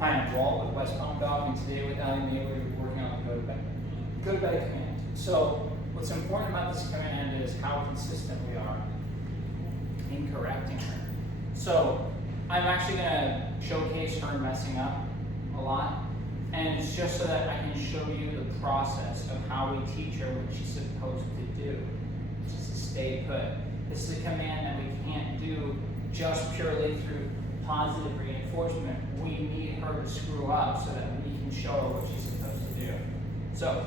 Hi, I'm Walt with West Palm Dog, and today with Ellie and me, we're working on the go to bed command. So what's important about this command is how consistent we are in correcting her. So I'm actually going to showcase her messing up a lot, and it's just so that I can show you the process of how we teach her what she's supposed to do, just to stay put. This is a command that we can't do just purely through positive reinforcement. We need her to screw up so that we can show her what she's supposed to do. So,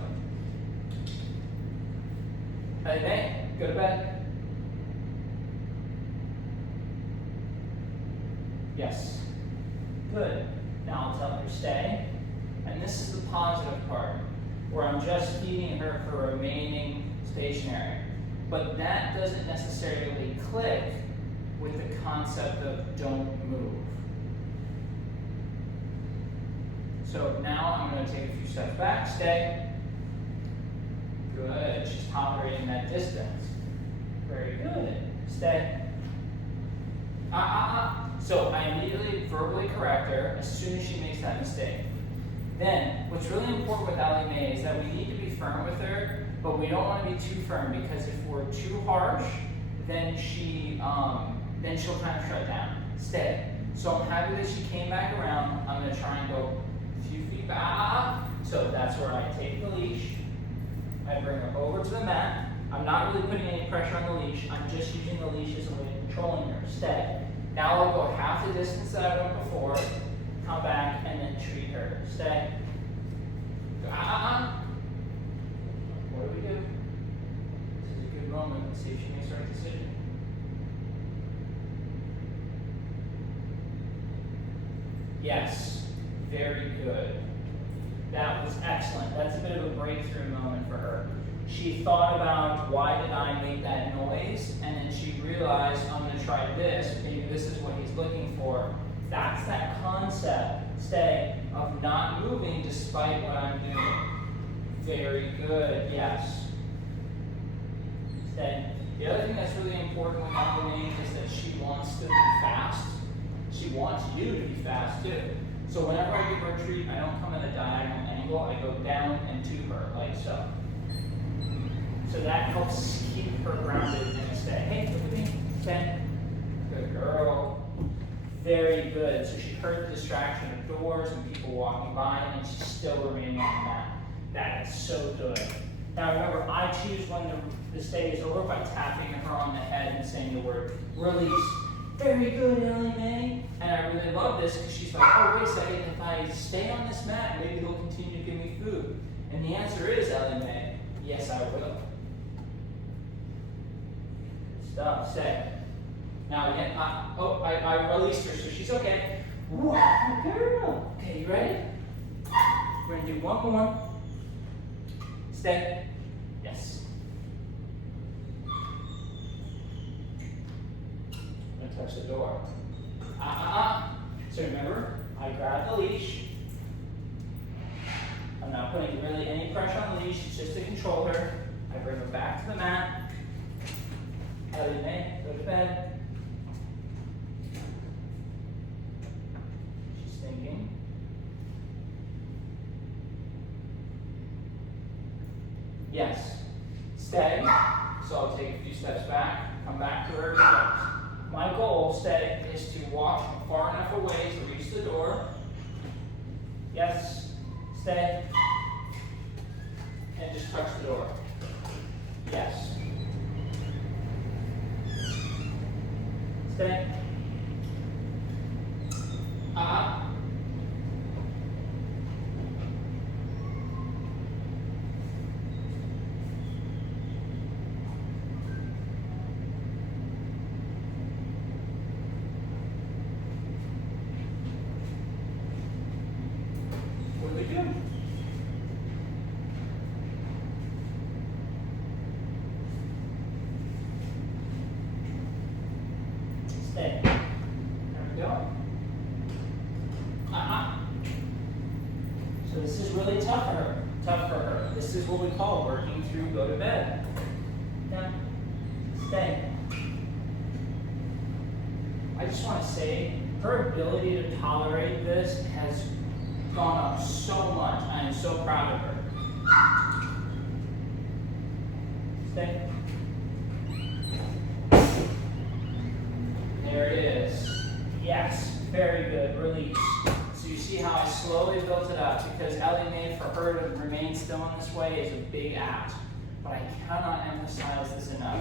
Ellie, go to bed. Yes. Good. Now I'll tell her stay. And this is the positive part, where I'm just feeding her for remaining stationary. But that doesn't necessarily click with the concept of don't move. So now I'm going to take a few steps back, stay. Good, she's tolerating that distance. Very good, stay. So I immediately verbally correct her as soon as she makes that mistake. Then, what's really important with Ellie Mae is that we need to be firm with her, but we don't want to be too firm, because if we're too harsh, then she'll kind of shut down. Stay. So I'm happy that she came back around. I'm going to try and go a few feet back. So that's where I take the leash. I bring her over to the mat. I'm not really putting any pressure on the leash. I'm just using the leash as a way of controlling her. Stay. Now I'll go half the distance that I went before, come back, and then treat her. Stay. What do we do? This is a good moment. Let's see if she makes the right decision. Yes, very good. That was excellent. That's a bit of a breakthrough moment for her. She thought about, why did I make that noise? And then she realized, I'm going to try this. Maybe this is what he's looking for. That's that concept, stay, of not moving despite what I'm doing. Very good, yes. Stay. The other thing that's really important with Ellie is that she wants to be fast. She wants you to be fast too. So whenever I give her a treat, I don't come at a diagonal angle. I go down and to her, like so. So that helps keep her grounded and stay. Hey, look at me. Stay. Good girl. Very good. So she heard the distraction of doors and people walking by, and she's still remaining on the mat. That is so good. Now remember, I choose when the stay is over by tapping her on the head and saying the word release. Very good, Ellie Mae. And I really love this because she's like, oh, wait a second, if I stay on this mat, maybe he'll continue to give me food. And the answer is, Ellie Mae, yes, I will. Stop, stay. Now again, I released her, so she's okay. Wow, girl. Okay, you ready? We're gonna do one more. Stay. Yes. I'm gonna touch the door. So remember, I grab the leash. I'm not putting really any pressure on the leash, it's just to control her. I bring her back to the mat. Ellie Mae, go to bed. She's thinking. Yes. Stay. So I'll take a few steps back, come back to her again. My goal, stay, is to walk far enough away to reach the door. Yes. Stay. And just touch the door. Yes. Stay. What do we do? Stay. There we go. So this is really tough for her. This is what we call working through go to bed. Down. Stay. I just want to say Her ability to tolerate this has gone up so much. I am so proud of her. Stay. There it is. Yes, very good. Release. So you see how I slowly built it up, because Ellie made for her to remain still in this way is a big act. But I cannot emphasize this enough.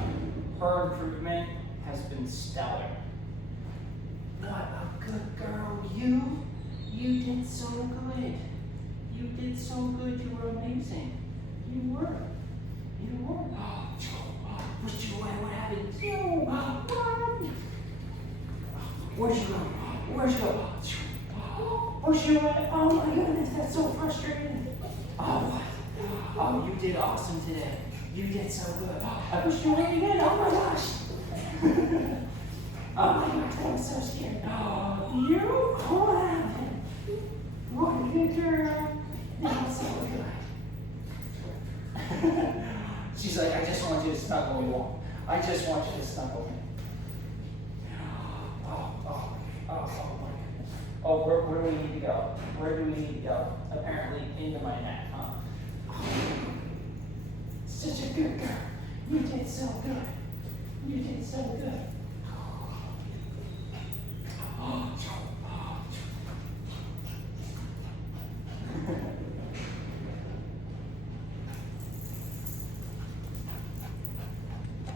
Her improvement has been stellar. What a good girl. You did so good. You did so good. You were amazing. You were. Pushed you away. What happened? Where'd you go? Push you away. Oh my goodness, that's so frustrating. Oh, you did awesome today. You did so good. I pushed you away again. Oh my gosh. Oh my gosh, I'm so scared. Oh, you what? What a good girl. That was so good. She's like, I just want you to snuggle me more. I just want you to snuggle me. Oh my goodness. Oh, where do we need to go? Where do we need to go? Apparently into my neck, huh? Such a good girl. You did so good.